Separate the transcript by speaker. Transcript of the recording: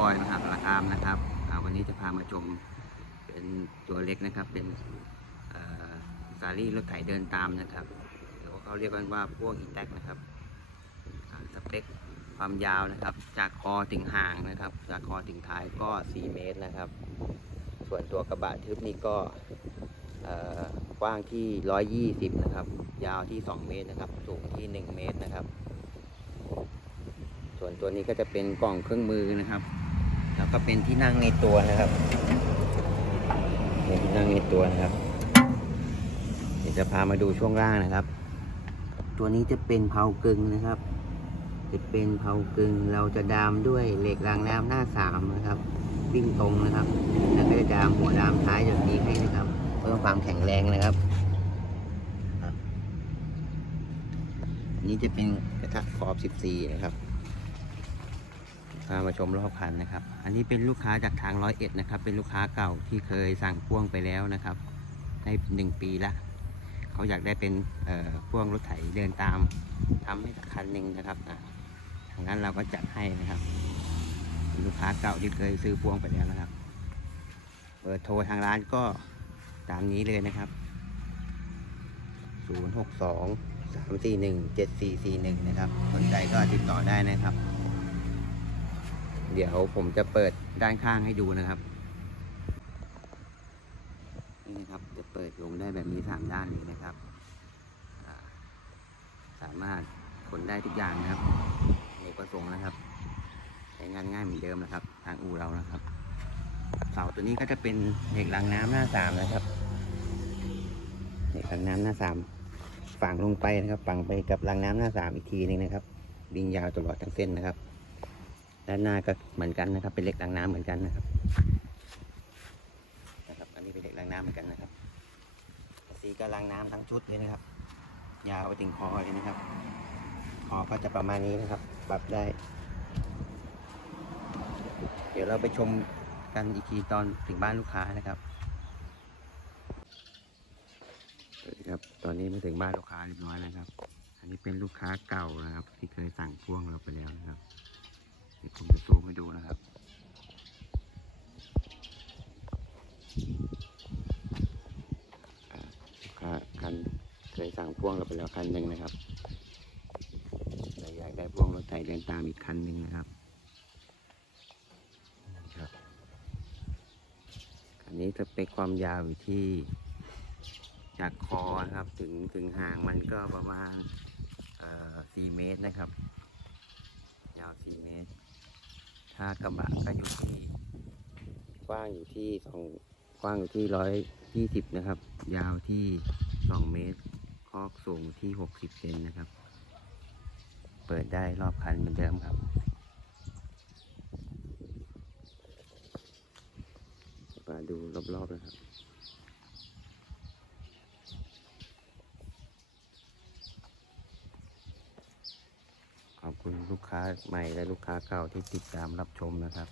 Speaker 1: บอยมหาสารคามนะครับวันนี้จะพามาชมเป็นตัวเล็กนะครับ เป็นซารี่รถไถเดินตามนะครับหรือว่าเขาเรียกกันว่าพวกอีแท็กนะครับสเปคความยาวนะครับ จากคอถึงหางนะครับ จากคอถึงท้ายก็ 4 เมตรนะครับ ส่วนตัวกระบะทึบนี่ก็กว้างที่ 120 นะครับ ยาวที่ 2 เมตรนะครับ สูงที่ 1 เมตรนะครับ ส่วนตัวนี้ก็จะเป็นกล่องเครื่องมือนะครับ แล้วก็เป็นที่นั่งในตัวนะครับ เป็นที่นั่งในตัวนะครับ เดี๋ยวจะพามาดูช่วงล่างนะครับ ตัวนี้จะเป็นเพากึงนะครับ จะเป็นเพากึงเราจะดามด้วยเหล็กรางน้ำหน้าสามนะครับ วิ่งตรงนะครับ แล้วก็จะดามหัวดามท้ายแบบนี้ให้นะครับ เพื่อความแข็งแรงนะครับครับอันนี้จะเป็นกระทะขอบ 14 นะครับ พามาชมรอบคันนะครับ อันนี้เป็นลูกค้าจากทางร้อยเอ็ดนะครับ เป็นลูกค้าเก่าที่เคยสั่งพ่วงไปแล้วนะครับ ได้หนึ่งปีละ เขาอยากได้เป็นพ่วงรถไถเดินตามทำให้สักคันหนึ่งนะครับทางนั้นเราก็จัดให้นะครับเป็นลูกค้าเก่าที่เคยซื้อพ่วงไปแล้วนะครับ เบอร์โทรทางร้านก็ตามนี้เลยนะครับ 062 341 7441 นะครับ สนใจก็ติดต่อได้นะครับ เดี๋ยวผมจะเปิดด้านข้างให้ดูนะครับ นี่นะครับจะเปิดลงได้แบบนี้สามด้านเลยนะครับ สามารถขนได้ทุกอย่างนะครับในประสงค์นะครับ ใช้งานง่ายเหมือนเดิมนะครับ ทางอู่เรานะครับ เสาตัวนี้ก็จะเป็นเหล็กรางน้ำหน้าสามนะครับเหล็กรางน้ำหน้าสามฝังลงไปนะครับฝังไปกับรางน้ำหน้าสามอีกทีหนึงนะครับวิ่งยาวตลอดทั้งเส้นนะครับ ด้านหน้าก็เหมือนกันนะครับ เป็นเหล็กรางน้ำเหมือนกันนะครับนะครับ อันนี้เป็นเหล็กรางน้ำเหมือนกันนะครับสีก็รางน้ำทั้งชุดเลยนะครับ ยาวไปถึงคอเลยนะครับคอก็จะประมาณนี้นะครับปรับได้ เดี๋ยวเราไปชมกันอีกทีตอนถึงบ้านลูกค้านะครับสวัสดีครับ ตอนนี้มาถึงบ้านลูกค้าเรียบร้อยแล้วครับ อันนี้เป็นลูกค้าเก่านะครับ ที่เคยสั่งพ่วงเราไปแล้วนะครับ เดี๋ยวผมจะซูมให้ดูนะครับอ่าลูกค้าคันเคยสั่งพ่วงเราไปแล้วคันหนึ่งนะครับแต่อยากได้พ่วงรถไถเดินตามอีกคันหนึ่งนะครับนี่ครับอันนี้จะเป็นความยาวอยู่ที่จากคอนะครับถึงถึงห่างมันก็ประมาณเอ่อ4เมตรนะครับ ยาว4เมตร ถ้ากระบะก็อยู่ที่กว้างอยู่ที่สองกว้างอยู่ที่ร้อยยี่สิบนะครับ ยาวที่สองเมตร คอกสูงที่หกสิบเซนนะครับ เปิดได้รอบคันเหมือนเดิมครับมาดูรอบๆนะครับขอบ คุณลูกค้าใหม่และลูกค้าเก่าที่ติดตามรับชมนะครับ